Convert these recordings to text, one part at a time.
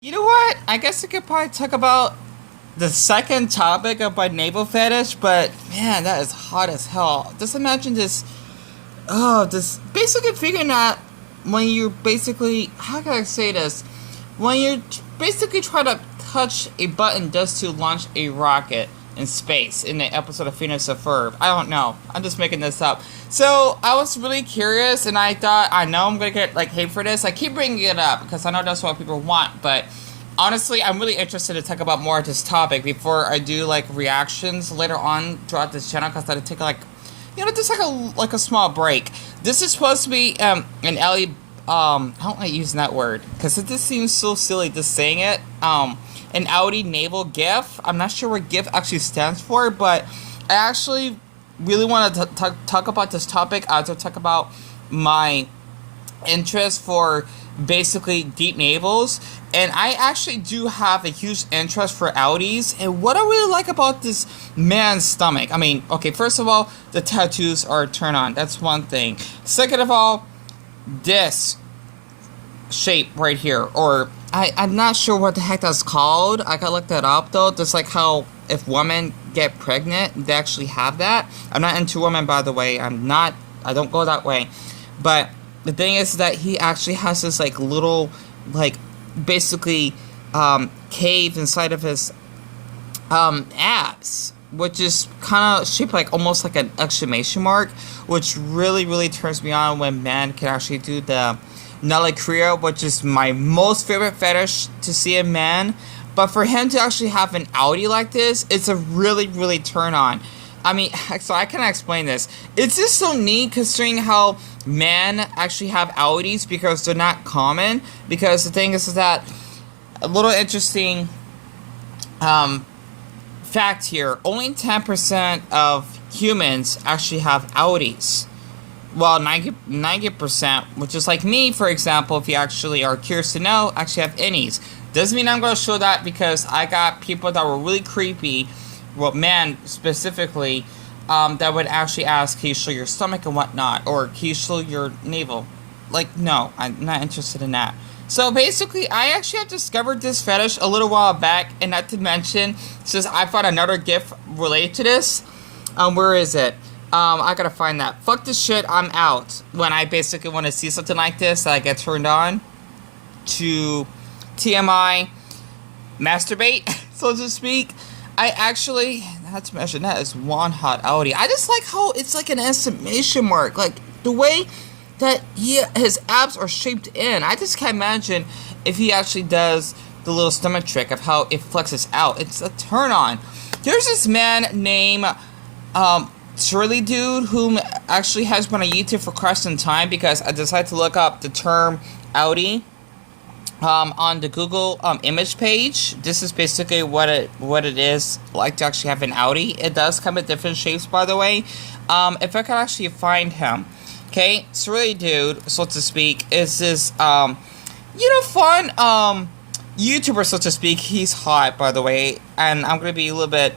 You know what? I guess I could probably talk about the second topic of my navel fetish, but man, that is hot as hell. Just imagine this. Oh, this basically figuring out when you're basically, how can I say this? When you're basically trying to touch a button just to launch a rocket in space in the episode of Phoenix of Ferb. I don't know. I'm just making this up. So I was really curious, and I thought, I know I'm gonna get like hate for this. I keep bringing it up because I know that's what people want, but honestly, I'm really interested to talk about more of this topic before I do like reactions later on throughout this channel because I take like, just like a small break. This is supposed to be an Ellie. I don't like using that word because it just seems so silly just saying it. An Outie naval GIF. I'm not sure what GIF actually stands for, but I actually really want to talk about this topic. I also talk about my interest for basically deep navels, and I actually do have a huge interest for Outies. And what I really like about this man's stomach, I mean, okay, first of all, the tattoos are a turn on. That's one thing. Second of all, this shape right here, or I'm not sure what the heck that's called. I gotta look that up though. Just like how if women get pregnant, they actually have that. I'm not into women, by the way. I don't go that way. But the thing is that he actually has this like little, like basically cave inside of his abs, which is kind of shaped like almost like an exclamation mark, which really turns me on when men can actually do the Navels, which is my most favorite fetish to see in men. But for him to actually have an Outie like this, it's a really turn on. I mean, so I can explain this. It's just so neat considering how men actually have Outies because they're not common. Because the thing is that a little interesting fact here, only 10% of humans actually have Outies. Well, 90%, which is like me, for example, if you actually are curious to know, actually have innies. Doesn't mean I'm going to show that because I got people that were really creepy, well, men specifically, that would actually ask, can you show your stomach and whatnot? Or can you show your navel? Like, no, I'm not interested in that. So basically, I actually have discovered this fetish a little while back, and not to mention, since I found another GIF related to this. Where is it? I gotta find that. Fuck this shit, I'm out. When I basically want to see something like this, I get turned on to TMI, masturbate, so to speak. I actually, not to mention, that is one hot Outie. I just like how it's like an exclamation mark. Like, the way that his abs are shaped in. I just can't imagine if he actually does the little stomach trick of how it flexes out. It's a turn on. There's this man named, Swirly dude, whom actually has been on YouTube for quite some time because I decided to look up the term Outie on the Google image page. This is basically what it is like to actually have an Outie. It does come in different shapes, by the way. If I could actually find him, okay, Swirly dude, so to speak, is this fun YouTuber, so to speak. He's hot, by the way, and I'm gonna be a little bit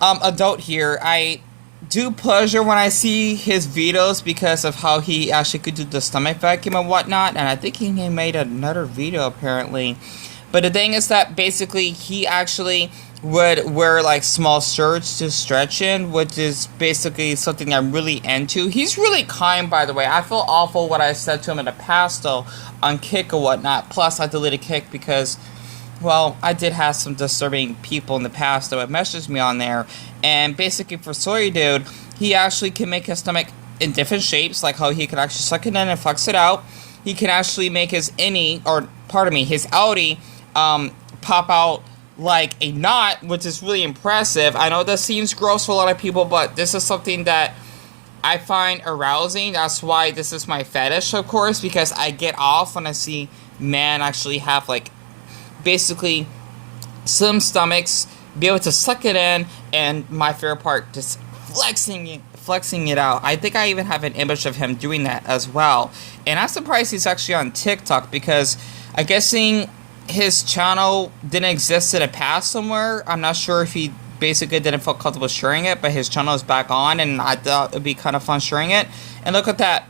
adult here. I do pleasure when I see his videos because of how he actually could do the stomach vacuum and whatnot, and I think he made another video apparently. But the thing is that basically he actually would wear like small shirts to stretch in, which is basically something I'm really into. He's really kind, by the way. I feel awful what I said to him in the past though on Kick or whatnot. Plus I deleted Kick because, well, I did have some disturbing people in the past that would message me on there. And basically for Sorry Dude, he actually can make his stomach in different shapes, like how he can actually suck it in and flex it out. He can actually make his his Outie, pop out like a knot, which is really impressive. I know that seems gross for a lot of people, but this is something that I find arousing. That's why this is my fetish, of course, because I get off when I see men actually have like basically slim stomachs, be able to suck it in, and my favorite part, just flexing it out. I think I even have an image of him doing that as well. And I'm surprised he's actually on TikTok because I'm guessing his channel didn't exist in the past somewhere. I'm not sure if he basically didn't feel comfortable sharing it, but his channel is back on, and I thought it would be kind of fun sharing it. And look at that.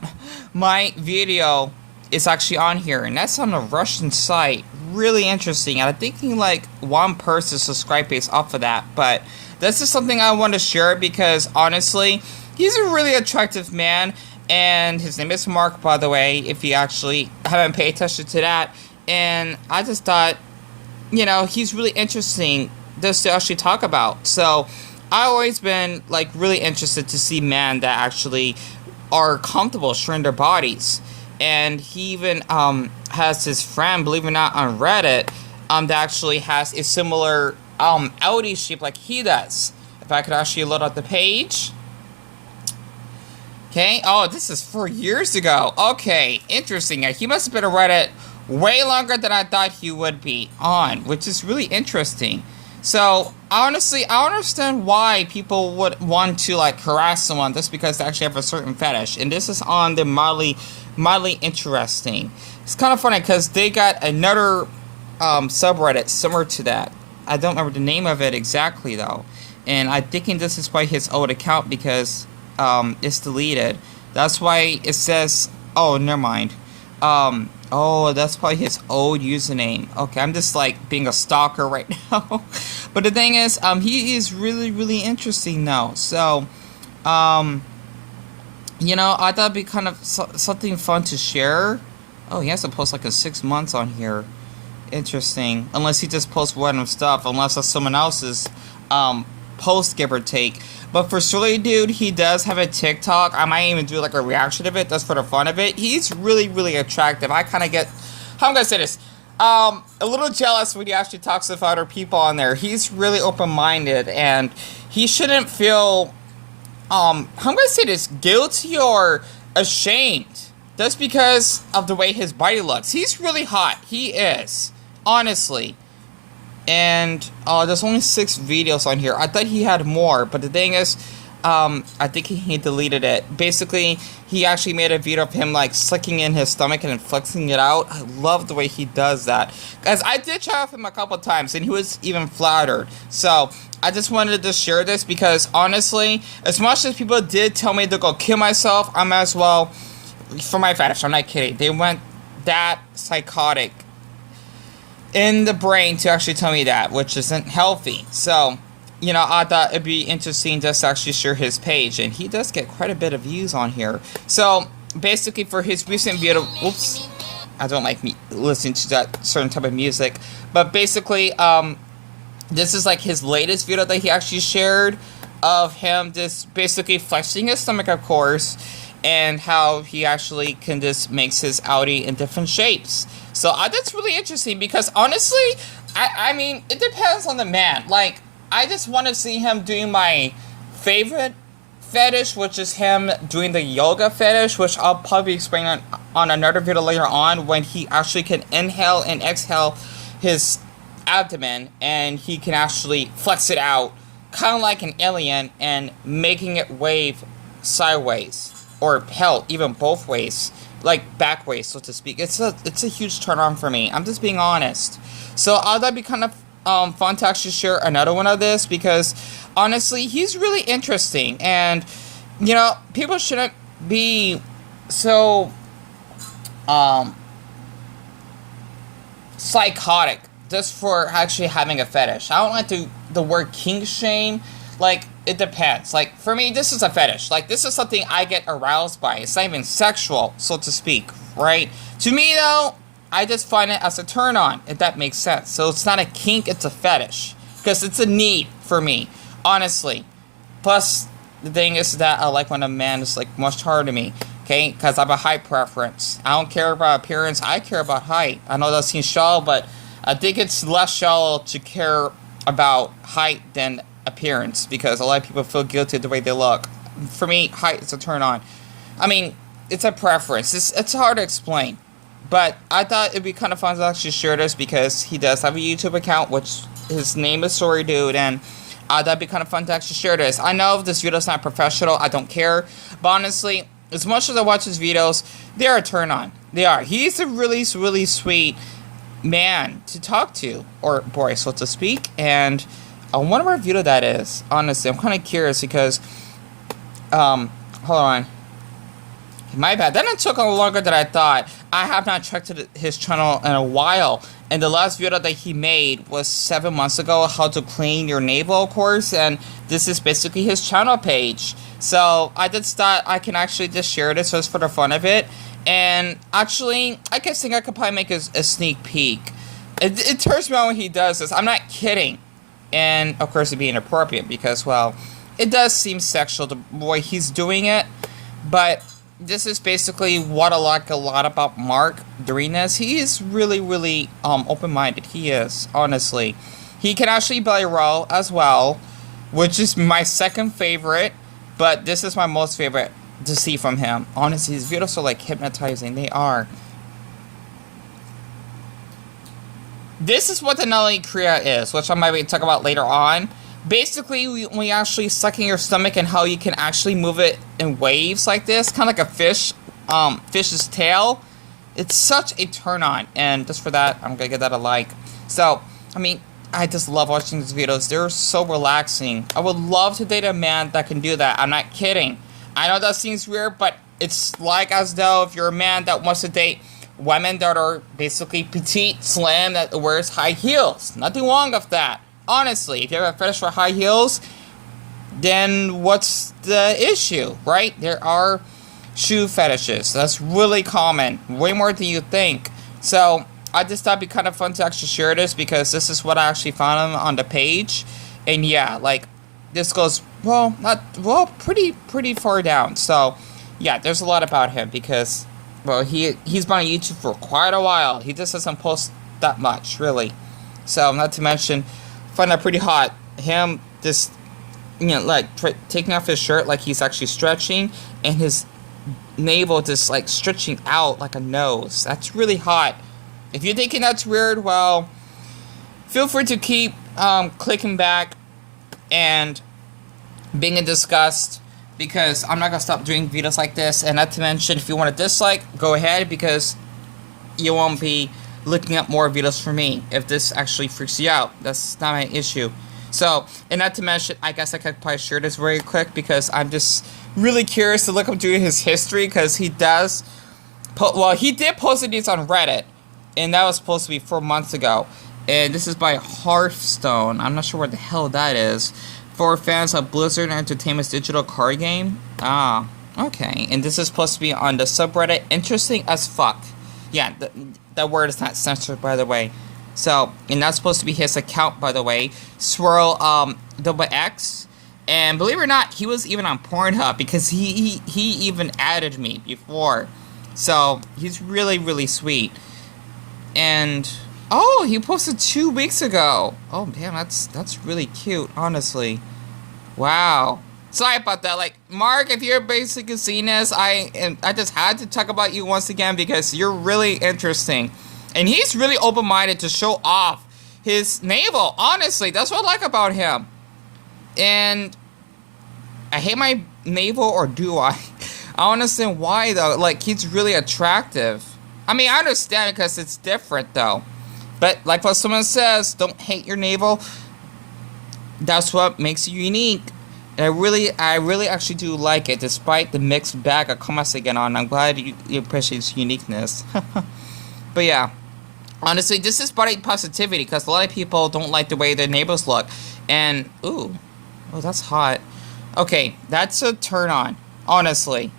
My video is actually on here, and that's on a Russian site. really interesting. And I'm thinking like one person subscribe based off of that. But this is something I want to share because honestly, he's a really attractive man. And his name is Mark, by the way, if you actually haven't paid attention to that. And I just thought, you know, he's really interesting just to actually talk about. So I've always been like really interested to see men that actually are comfortable showing their bodies. And he even has his friend, believe it or not, on Reddit that actually has a similar Outie shape like he does. If I could actually load up the page. Okay, oh, this is 4 years ago. Okay, interesting. He must have been on Reddit way longer than I thought he would be on, which is really interesting. So, honestly, I understand why people would want to, like, harass someone just because they actually have a certain fetish. And this is on the mildly interesting. It's kind of funny because they got another subreddit similar to that. I don't remember the name of it exactly, though. And I'm thinking this is by his old account because it's deleted. That's why it says... Oh, never mind. Oh, that's probably his old username. Okay, I'm just like being a stalker right now. But the thing is, he is really interesting now. So, you know, I thought it'd be kind of something fun to share. Oh, he has to post like a 6 months on here. Interesting. Unless he just posts random stuff. Unless that's someone else's post, give or take. But for Swirly dude, he does have a TikTok. I might even do like a reaction of it just for the fun of it. He's really attractive. I kind of get, how am I gonna say this? A little jealous when he actually talks with other people on there. He's really open-minded and he shouldn't feel, how am I gonna say this, guilty or ashamed just because of the way his body looks. He's really hot. He is, honestly. And there's only 6 videos on here. I thought he had more, but the thing is, I think he deleted it. Basically, he actually made a video of him like slicking in his stomach and then flexing it out. I love the way he does that. Guys, I did chat with him a couple times, and he was even flattered. So I just wanted to share this because honestly, as much as people did tell me to go kill myself, I might as well for my fetish. I'm not kidding. They went that psychotic in the brain to actually tell me that, which isn't healthy. So, you know, I thought it'd be interesting just to actually share his page, and he does get quite a bit of views on here. So, basically for his recent video, oops, I don't like me listening to that certain type of music, but basically, this is like his latest video that he actually shared of him just basically flexing his stomach, of course, and how he actually can just makes his Outie in different shapes. So that's really interesting because honestly, I mean, it depends on the man. Like, I just want to see him doing my favorite fetish, which is him doing the yoga fetish, which I'll probably explain on another video later on, when he actually can inhale and exhale his abdomen and he can actually flex it out, kind of like an alien, and making it wave sideways. Or hell, even both ways, like back ways, so to speak. It's a huge turn on for me. I'm just being honest. So that'd be kind of fun to actually share another one of this because honestly, he's really interesting, and you know, people shouldn't be so psychotic just for actually having a fetish. I don't like the word kink shame. Like, it depends. Like, for me, this is a fetish. Like, this is something I get aroused by. It's not even sexual, so to speak, right? To me, though, I just find it as a turn-on, if that makes sense. So it's not a kink, it's a fetish. Because it's a need for me, honestly. Plus, the thing is that I like when a man is, like, much harder to me, okay? Because I have a height preference. I don't care about appearance, I care about height. I know that seems shallow, but I think it's less shallow to care about height than appearance, because a lot of people feel guilty the way they look. For me, height is a turn on. I mean, it's a preference. It's hard to explain. But I thought it'd be kind of fun to actually share this because he does have a YouTube account, which his name is Sorry Dude, and that'd be kind of fun to actually share this. I know this video's not professional, I don't care, but honestly, as much as I watch his videos, they're a turn on. They are. He's a really sweet man to talk to, or boy, so to speak, and I wonder what video that is. Honestly, I'm kind of curious because, hold on. My bad. Then it took a little longer than I thought. I have not checked his channel in a while, and the last video that he made was 7 months ago, how to clean your navel, of course, and this is basically his channel page. So I just thought I can actually just share this just for the fun of it, and actually, I guess think I could probably make a sneak peek. It turns me on when he does this, I'm not kidding, and of course it'd be inappropriate because, well, it does seem sexual the way he's doing it, but this is basically what I like a lot about Mark doing this. He is really, really open-minded. He is, honestly. He can actually belly roll as well, which is my second favorite, but this is my most favorite to see from him. Honestly, his videos are like hypnotizing. They are. This is what the Nelly Kriya is, which I might be talking about later on. Basically, when you actually suck in your stomach and how you can actually move it in waves like this, kind of like a fish, fish's tail. It's such a turn on, and just for that, I'm gonna give that a like. So, I mean, I just love watching these videos. They're so relaxing. I would love to date a man that can do that. I'm not kidding. I know that seems weird, but it's like as though if you're a man that wants to date women that are basically petite, slim, that wears high heels. Nothing wrong with that. Honestly, if you have a fetish for high heels, then what's the issue, right? There are shoe fetishes. That's really common. Way more than you think. So, I just thought it'd be kind of fun to actually share this because this is what I actually found on the page. And yeah, like, this goes, well, pretty far down. So, yeah, there's a lot about him because, well, he's been on YouTube for quite a while. He just doesn't post that much, really. So, not to mention, find that pretty hot. Him just, you know, like taking off his shirt like he's actually stretching, and his navel just like stretching out like a nose. That's really hot. If you're thinking that's weird, well, feel free to keep clicking back and being in disgust, because I'm not gonna stop doing videos like this. And not to mention, if you want to dislike, go ahead, because you won't be looking at more videos for me if this actually freaks you out. That's not my issue. So, and not to mention, I guess I could probably share this very quick because I'm just really curious to look up through his history, because he does well, he did post these on Reddit, and that was supposed to be 4 months ago. And this is by Hearthstone. I'm not sure what the hell that is. For fans of Blizzard Entertainment's digital card game. Ah, okay. And this is supposed to be on the subreddit Interesting as Fuck. Yeah, that word is not censored, by the way. So, and that's supposed to be his account, by the way. Swirl, XX. And believe it or not, he was even on Pornhub, because he even added me before. So, he's really, really sweet. And, oh, he posted 2 weeks ago. Oh, damn, that's really cute, honestly. Wow. Sorry about that. Like, Mark, if you're basically seeing this, I just had to talk about you once again because you're really interesting. And he's really open-minded to show off his navel. Honestly, that's what I like about him. And I hate my navel, or do I? I don't understand why, though. Like, he's really attractive. I mean, I understand because it's different, though. But, like what someone says, don't hate your navel. That's what makes you unique. And I really actually do like it, despite the mixed bag of comments I get on. I'm glad you appreciate its uniqueness. But yeah, honestly, this is body positivity, because a lot of people don't like the way their neighbors look. And, ooh, oh, that's hot. Okay, that's a turn on, honestly.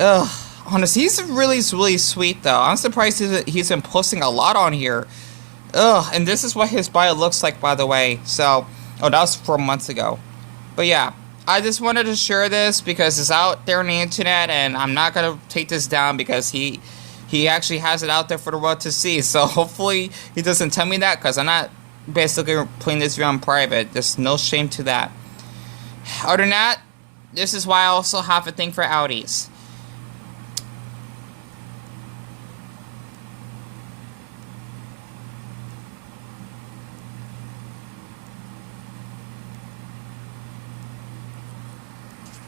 Ugh, honestly, he's really, really sweet, though. I'm surprised he's been posting a lot on here. Ugh, and this is what his bio looks like, by the way. So, oh, that was 4 months ago. But yeah, I just wanted to share this because it's out there on the internet, and I'm not going to take this down because he actually has it out there for the world to see. So hopefully he doesn't tell me that, because I'm not basically putting this video on private. There's no shame to that. Other than that, this is why I also have a thing for Outies.